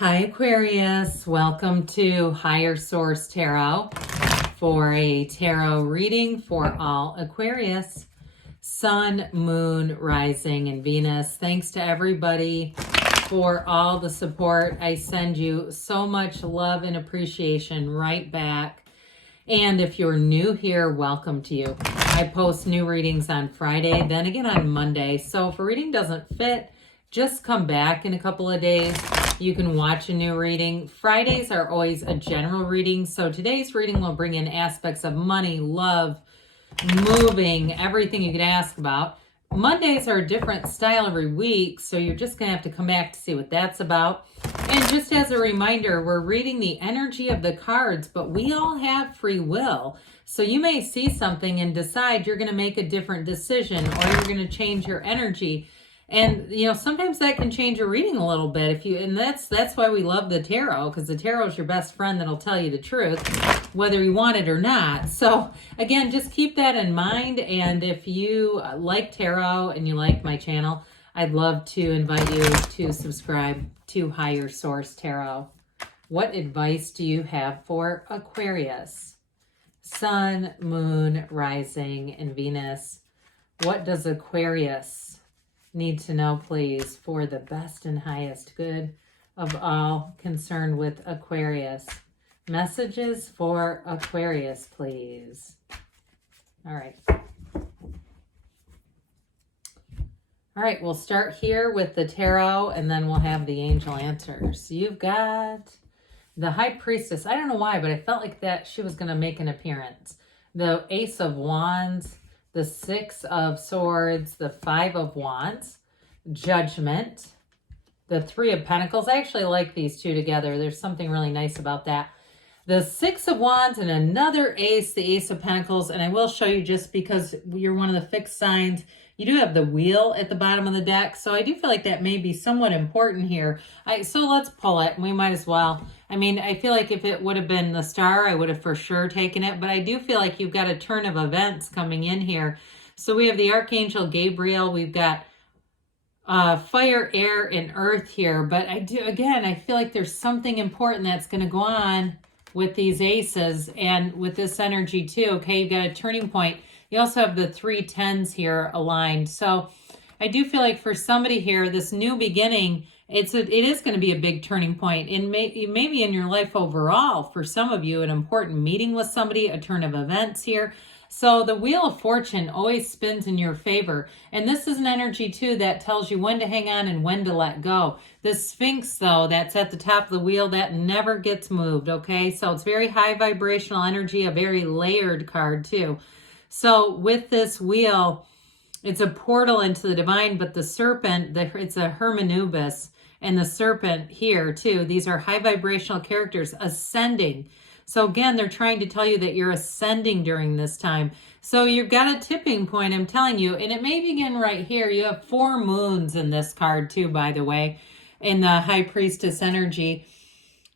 Hi Aquarius, welcome to Higher Source Tarot for a tarot reading for all Aquarius, Sun, Moon, Rising, and Venus. Thanks to everybody for all the support. I send you so much love and appreciation right back. And if you're new here, welcome to you. I post new readings on Friday, then again on Monday. So if a reading doesn't fit, just come back in a couple of days. You can watch a new reading. Fridays are always a general reading. So today's reading will bring in aspects of money, love, moving, everything you could ask about. Mondays are a different style every week, so you're just going to have to come back to see what that's about. And just as a reminder, we're reading the energy of the cards, but we all have free will. So you may see something and decide you're going to make a different decision, or you're going to change your energy. And, you know, sometimes that can change your reading a little bit. And that's why we love the tarot, because the tarot is your best friend that'll tell you the truth, whether you want it or not. So, again, just keep that in mind. And if you like tarot and you like my channel, I'd love to invite you to subscribe to Higher Source Tarot. What advice do you have for Aquarius? Sun, Moon, Rising, and Venus. What does Aquarius need to know, please, for the best and highest good of all concerned with Aquarius? Messages for Aquarius, please. All right. All right, we'll start here with the tarot, and then we'll have the angel answers. You've got the High Priestess. I don't know why, but I felt like that she was going to make an appearance. The Ace of Wands, the Six of Swords, the Five of Wands, Judgment, the Three of Pentacles. I actually like these two together. There's something really nice about that. The Six of Wands and another ace, the Ace of Pentacles. And I will show you, just because you're one of the fixed signs, you do have the wheel at the bottom of the deck. So I do feel like that may be somewhat important here. So let's pull it. We might as well. I mean, I feel like if it would have been the Star, I would have for sure taken it. But I do feel like you've got a turn of events coming in here. So we have the Archangel Gabriel. We've got fire, air, and earth here. But I feel like there's something important that's going to go on with these aces and with this energy too. Okay, you've got a turning point. You also have the 3 10s here aligned. So I do feel like for somebody here, this new beginning, it is going to be a big turning point. And maybe in your life overall, for some of you, an important meeting with somebody, a turn of events here. So the Wheel of Fortune always spins in your favor. And this is an energy too that tells you when to hang on and when to let go. The Sphinx, though, that's at the top of the wheel, that never gets moved, okay? So it's very high vibrational energy, a very layered card too. So with this wheel, it's a portal into the divine, but the serpent, it's a Hermanubis, and the serpent here too. These are high vibrational characters ascending. So again, they're trying to tell you that you're ascending during this time. So you've got a tipping point, I'm telling you, and it may begin right here. You have 4 moons in this card too, by the way, in the High Priestess energy.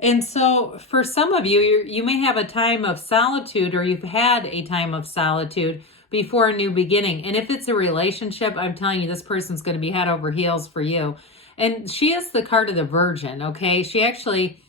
And so for some of you, you may have a time of solitude, or you've had a time of solitude before a new beginning. And if it's a relationship, I'm telling you, this person's going to be head over heels for you. And she is the card of the Virgin, okay? She actually,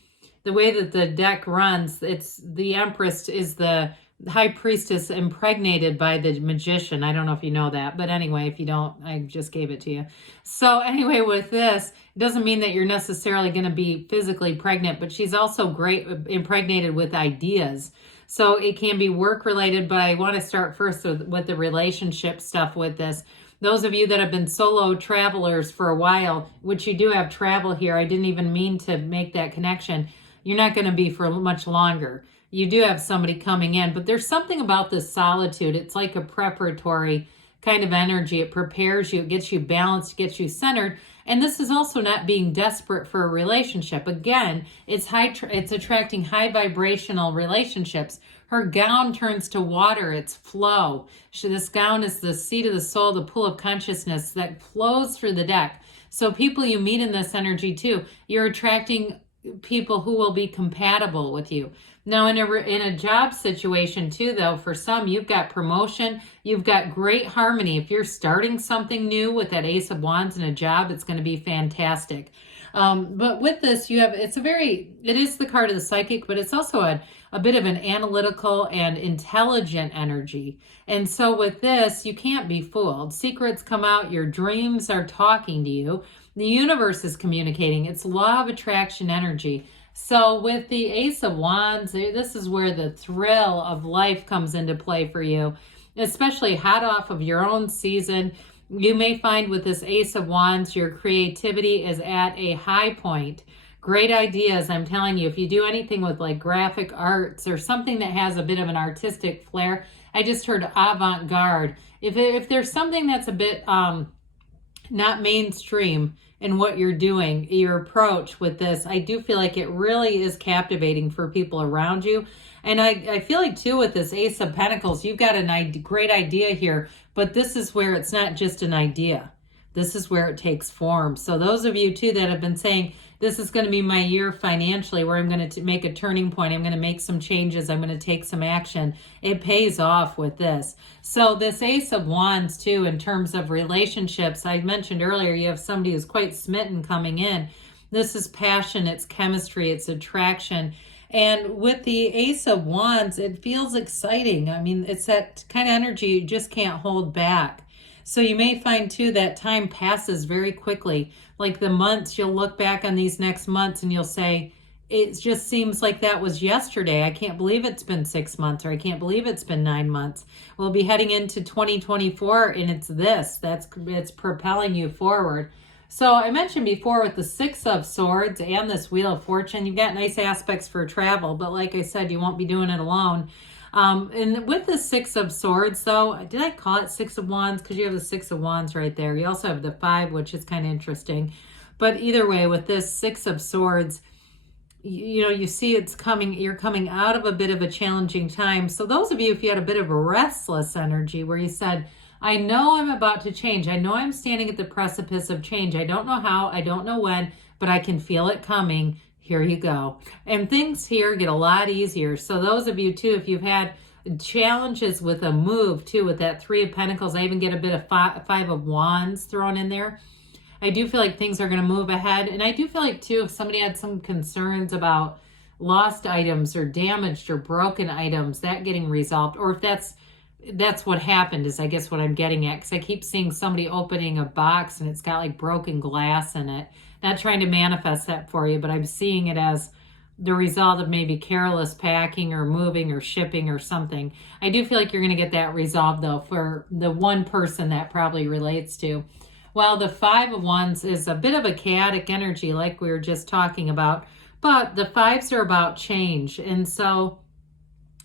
the way that the deck runs, it's the Empress is the High Priestess impregnated by the Magician. I don't know if you know that, but anyway, if you don't, I just gave it to you. So anyway, with this, it doesn't mean that you're necessarily going to be physically pregnant, but she's also great impregnated with ideas. So it can be work related, but I want to start first with the relationship stuff with this. Those of you that have been solo travelers for a while, which you do have travel here, I didn't even mean to make that connection. You're not going to be for much longer. You do have somebody coming in, but there's something about this solitude. It's like a preparatory kind of energy. It prepares you, it gets you balanced, gets you centered. And this is also not being desperate for a relationship. Again, it's attracting high vibrational relationships. Her gown turns to water, it's flow. This gown is the seat of the soul, the pool of consciousness that flows through the deck. So people you meet in this energy too, you're attracting people who will be compatible with you. Now, in a job situation too, though, for some, you've got promotion, you've got great harmony. If you're starting something new with that Ace of Wands in a job, it's going to be fantastic. But with this, it is the card of the psychic, but it's also a bit of an analytical and intelligent energy. And so with this, you can't be fooled. Secrets come out, your dreams are talking to you. The universe is communicating. It's law of attraction energy. So with the Ace of Wands, this is where the thrill of life comes into play for you, especially hot off of your own season. You may find with this Ace of Wands, your creativity is at a high point. Great ideas. I'm telling you, if you do anything with like graphic arts or something that has a bit of an artistic flair, I just heard avant-garde. If there's something that's a bit not mainstream in what you're doing, your approach with this, I do feel like it really is captivating for people around you. And I feel like too with this Ace of Pentacles, you've got a great idea here, but this is where it's not just an idea. This is where it takes form. So those of you too that have been saying, this is going to be my year financially where I'm going to make a turning point. I'm going to make some changes. I'm going to take some action. It pays off with this. So this Ace of Wands too, in terms of relationships, I mentioned earlier, you have somebody who's quite smitten coming in. This is passion, it's chemistry, it's attraction. And with the Ace of Wands, it feels exciting. I mean, it's that kind of energy you just can't hold back. So you may find too that time passes very quickly. Like the months, you'll look back on these next months and you'll say, it just seems like that was yesterday. I can't believe it's been 6 months, or I can't believe it's been 9 months. We'll be heading into 2024 and it's propelling you forward. So I mentioned before with the Six of Swords and this Wheel of Fortune, you've got nice aspects for travel, but like I said, you won't be doing it alone. And with the Six of Swords, though, did I call it Six of Wands? Because you have the Six of Wands right there. You also have the 5, which is kind of interesting. But either way, with this Six of Swords, you see it's coming, you're coming out of a bit of a challenging time. So those of you, if you had a bit of a restless energy where you said, I know I'm about to change. I know I'm standing at the precipice of change. I don't know how, I don't know when, but I can feel it coming. Here you go. And things here get a lot easier. So those of you too, if you've had challenges with a move too, with that Three of Pentacles, I even get a bit of Five of Wands thrown in there. I do feel like things are going to move ahead. And I do feel like too, if somebody had some concerns about lost items or damaged or broken items, that getting resolved, or if that's what happened is I guess what I'm getting at, because I keep seeing somebody opening a box and it's got like broken glass in it. Not trying to manifest that for you, but I'm seeing it as the result of maybe careless packing or moving or shipping or something. I do feel like you're going to get that resolved though for the one person that probably relates to. Well, the Five of Wands is a bit of a chaotic energy like we were just talking about, but the fives are about change. And so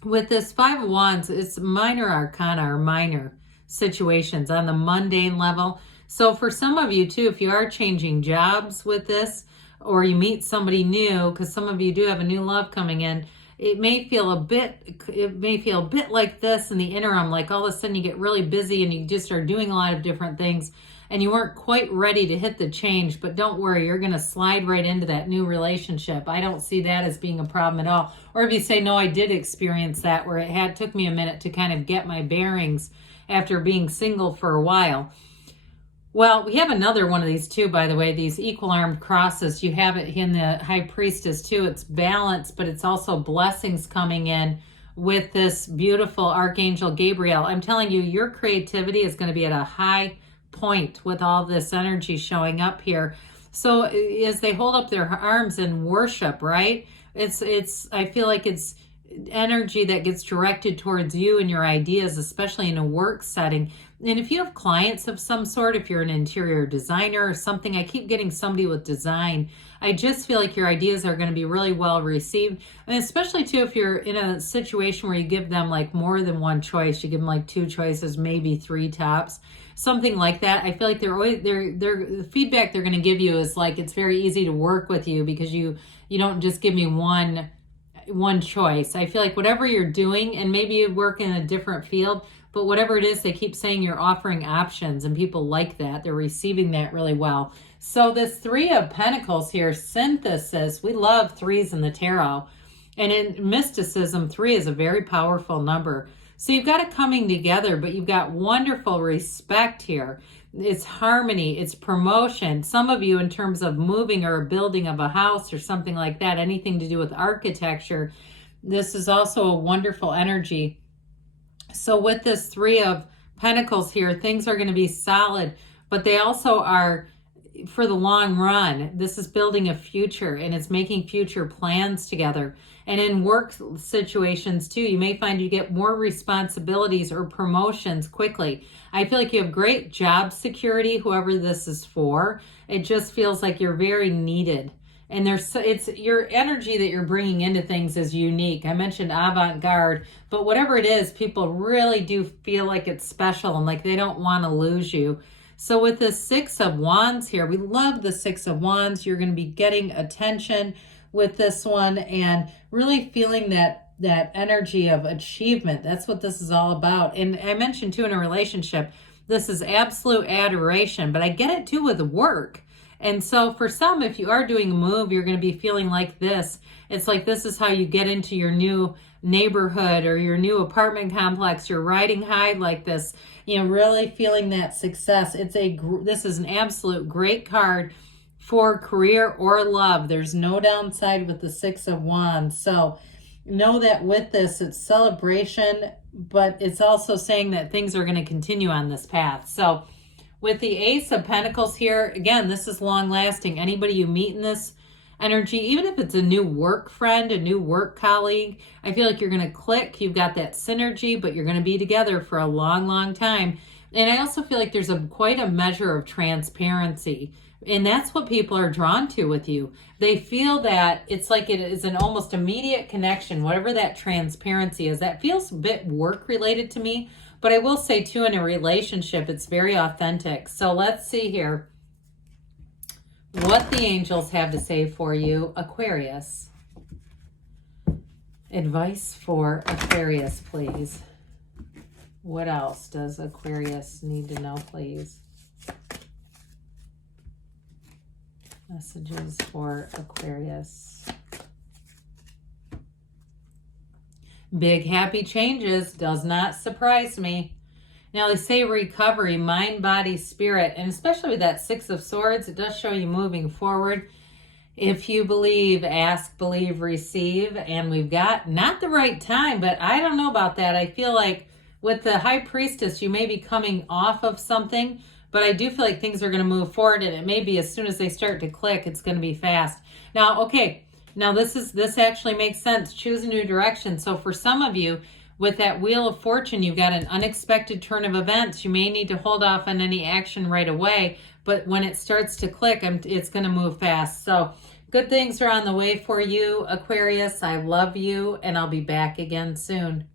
with this Five of Wands, it's minor arcana or minor situations on the mundane level. So for some of you too, if you are changing jobs with this, or you meet somebody new, because some of you do have a new love coming in, it may feel a bit like this in the interim, like all of a sudden you get really busy and you just are doing a lot of different things and you weren't quite ready to hit the change, but don't worry, you're going to slide right into that new relationship. I don't see that as being a problem at all. Or if you say, no, I did experience that where it took me a minute to kind of get my bearings after being single for a while. Well, we have another one of these too, by the way, these equal armed crosses. You have it in the High Priestess too. It's balance, but it's also blessings coming in with this beautiful Archangel Gabriel. I'm telling you, your creativity is going to be at a high point with all this energy showing up here. So as they hold up their arms in worship, right? I feel like it's energy that gets directed towards you and your ideas, especially in a work setting. And if you have clients of some sort, if you're an interior designer or something, I keep getting somebody with design. I just feel like your ideas are going to be really well received. And especially too, if you're in a situation where you give them like more than one choice, you give them like 2 choices, maybe 3 tops, something like that. I feel like the feedback they're going to give you is like, it's very easy to work with you because you don't just give me one choice. I feel like whatever you're doing, and maybe you work in a different field, but whatever it is, they keep saying you're offering options and people like that. They're receiving that really well. So this Three of Pentacles here, synthesis, we love 3s in the tarot. And in mysticism, 3 is a very powerful number. So you've got it coming together, but you've got wonderful respect here. It's harmony, it's promotion. Some of you in terms of moving or building of a house or something like that, anything to do with architecture, this is also a wonderful energy. So with this Three of Pentacles here, things are going to be solid, but they also are for the long run. This is building a future, and it's making future plans together. And in work situations too, you may find you get more responsibilities or promotions quickly. I feel like you have great job security, whoever this is for. It just feels like you're very needed. And it's your energy that you're bringing into things is unique. I mentioned avant-garde, but whatever it is, people really do feel like it's special and like they don't want to lose you. So with the Six of Wands here, we love the Six of Wands. You're going to be getting attention with this one and really feeling that energy of achievement. That's what this is all about. And I mentioned too, in a relationship, this is absolute adoration, but I get it too with work. And so for some, if you are doing a move, you're going to be feeling like this. It's like this is how you get into your new neighborhood or your new apartment complex. You're riding high like this, you know, really feeling that success. This is an absolute great card for career or love. There's no downside with the Six of Wands. So know that with this, it's celebration, but it's also saying that things are going to continue on this path. So with the Ace of Pentacles here, again, this is long lasting. Anybody you meet in this energy, even if it's a new work friend, a new work colleague, I feel like you're going to click. You've got that synergy, but you're going to be together for a long, long time. And I also feel like there's quite a measure of transparency. And that's what people are drawn to with you. They feel that it's like it is an almost immediate connection, whatever that transparency is. That feels a bit work related to me. But I will say, too, in a relationship, it's very authentic. So let's see here what the angels have to say for you, Aquarius. Advice for Aquarius, please. What else does Aquarius need to know, please? Messages for Aquarius. Big happy changes does not surprise me. Now they say recovery, mind, body, spirit, and especially with that Six of Swords, it does show you moving forward. If you believe, ask, believe, receive. And we've got not the right time, but I don't know about that. I feel like with the High Priestess, you may be coming off of something, but I do feel like things are going to move forward, and it may be as soon as they start to click, it's going to be fast. Now, okay. Now this actually makes sense. Choose a new direction. So for some of you, with that Wheel of Fortune, you've got an unexpected turn of events. You may need to hold off on any action right away, but when it starts to click, it's going to move fast. So good things are on the way for you, Aquarius. I love you, and I'll be back again soon.